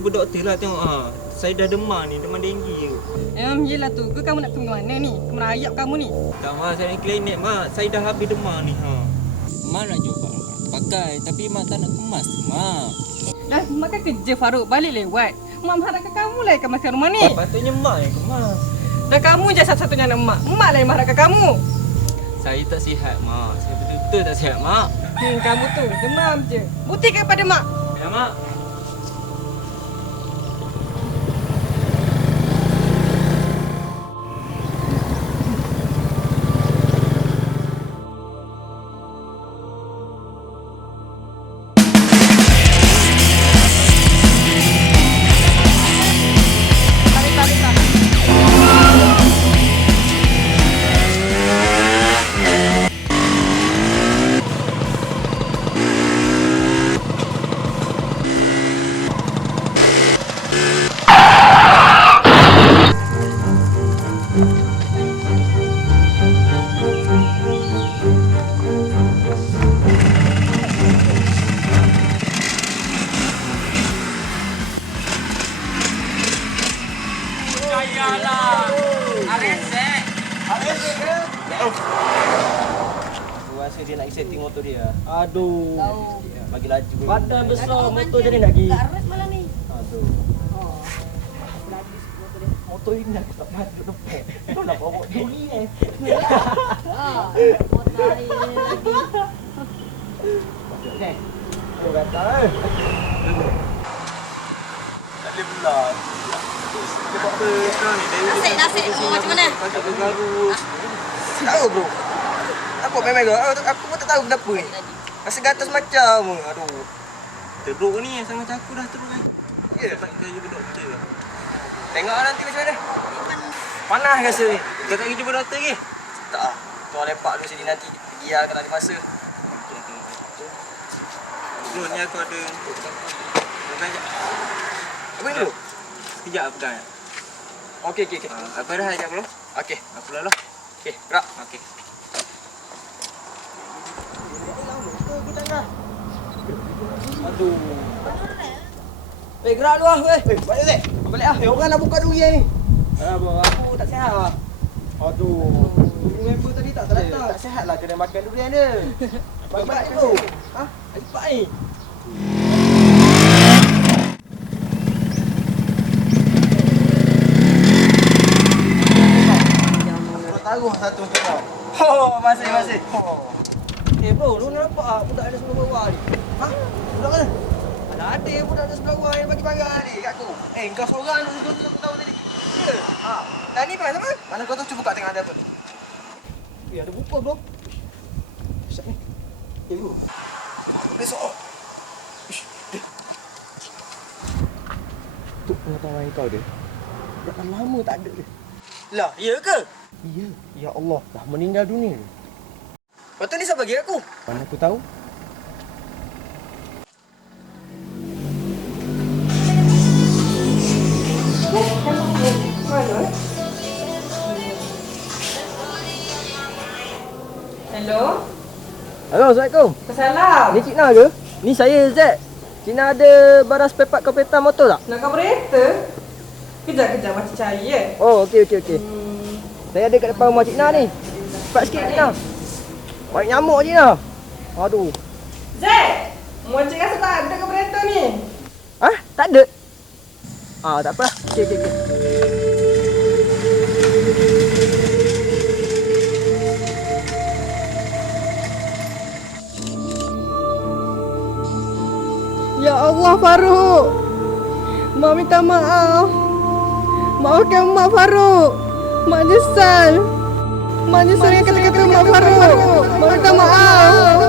jumpa doktor lah tengok saya dah demam ni, demam denggi. Yelah tu, ke kamu nak pergi mana ni? Kamu rayap kamu ni. Tak mak, saya ni klinik mak. Saya dah habis demam ni. Mak nak cuba pakai tapi mak tak nak kemas mak. Dah mak kan kerja Faruk, balik lewat. Mak mengharapkan kamu lah yang kemaskan rumah ni. Patutnya mak yang kemas. Dan kamu je satu-satunya anak mak. Mak lah yang mengharapkan kamu. Saya tak sihat mak. Saya betul-betul tak sihat mak. Kamu tu demam je. Buktikan pada mak. Ya mak. Rasa dia nak setting motor dia. Aduh. Bagi laju. Badan besar motor jadi nak pergi. Garas malah ni. Aduh. Motor ini aku tak patut depan. Kau nak bawa duri Motor ini lagi. Kau kata tak boleh pula. Sebab apa sekarang ni Dewi Nasib macam mana? Macam tergaru. Tahu bro. Apa memang aku pun tak tahu kenapa ni. Rasa gatal macam. Aduh. Teruk ni sama macam aku dah teruk kan. Ya. Sebab kita jumpa doktor. Tengok nanti macam mana. Panas rasa ni. Kau tak pergi jumpa doktor ke? Tak ah. Tuan lepak dulu sini nanti. Pergi lah kalau ada masa. Bro ni aku ada. Pegang jap. Apa ni bro? Sekejap aku pegang. Okey. Aku dah ajak bro. Okey. Aku lalah. Okey, gerak. Okey. Aduh. Gerak lu ah, weh. Balik Zek. Balik ah. Orang nak buka duri ni. Abang aku tak sihat lah. Aduh. Member tadi tak datang. Tak sihat lah kena makan durian dia. Baik-baik tu. Ha? Cepat ni. Aku taruh satu untuk kau. Masih. Bro, lu nampak ah budak ada sebelah bawah ni. Ha? Budak mana? Ada budak ada sebelah bawah yang bagi barang ni kat aku. Kau seorang dulu aku tahu tadi. Ya. Ha. Dan ni pasal apa? Mana kau tu cuba buka tengok ada apa. Ada buka bro. Siap ni. Bro. Besok. Tu pengetahuan kau dia. Dah lama tak ada dia. Lah, ya ke? Ya. Ya Allah, dah meninggal dunia. Lepas tu ni siapa bagi aku? Mana aku tahu? Hello? Halo, Assalamualaikum. Salam. Ni Cik Na ke? Ni saya Zek. Cik Na ada barang spare part komputer motor tak? Nak kau kereta? Kejap macam cahaya Oh, okey. Saya ada kat depan rumah Cik Na ni. Cepat sikit Cik Na. Banyak nyamuk Cik Na. Aduh. Zek! Moncik rasa tak ada kereta ni? Ah, tak ada. Tak apa. Okey. Ya Allah Faruk. Mak minta maaf. Maafkan Mak Faruk. Mak nyesal. Mak nyesal yang kata-kata Mak Faruk. Mak minta maaf.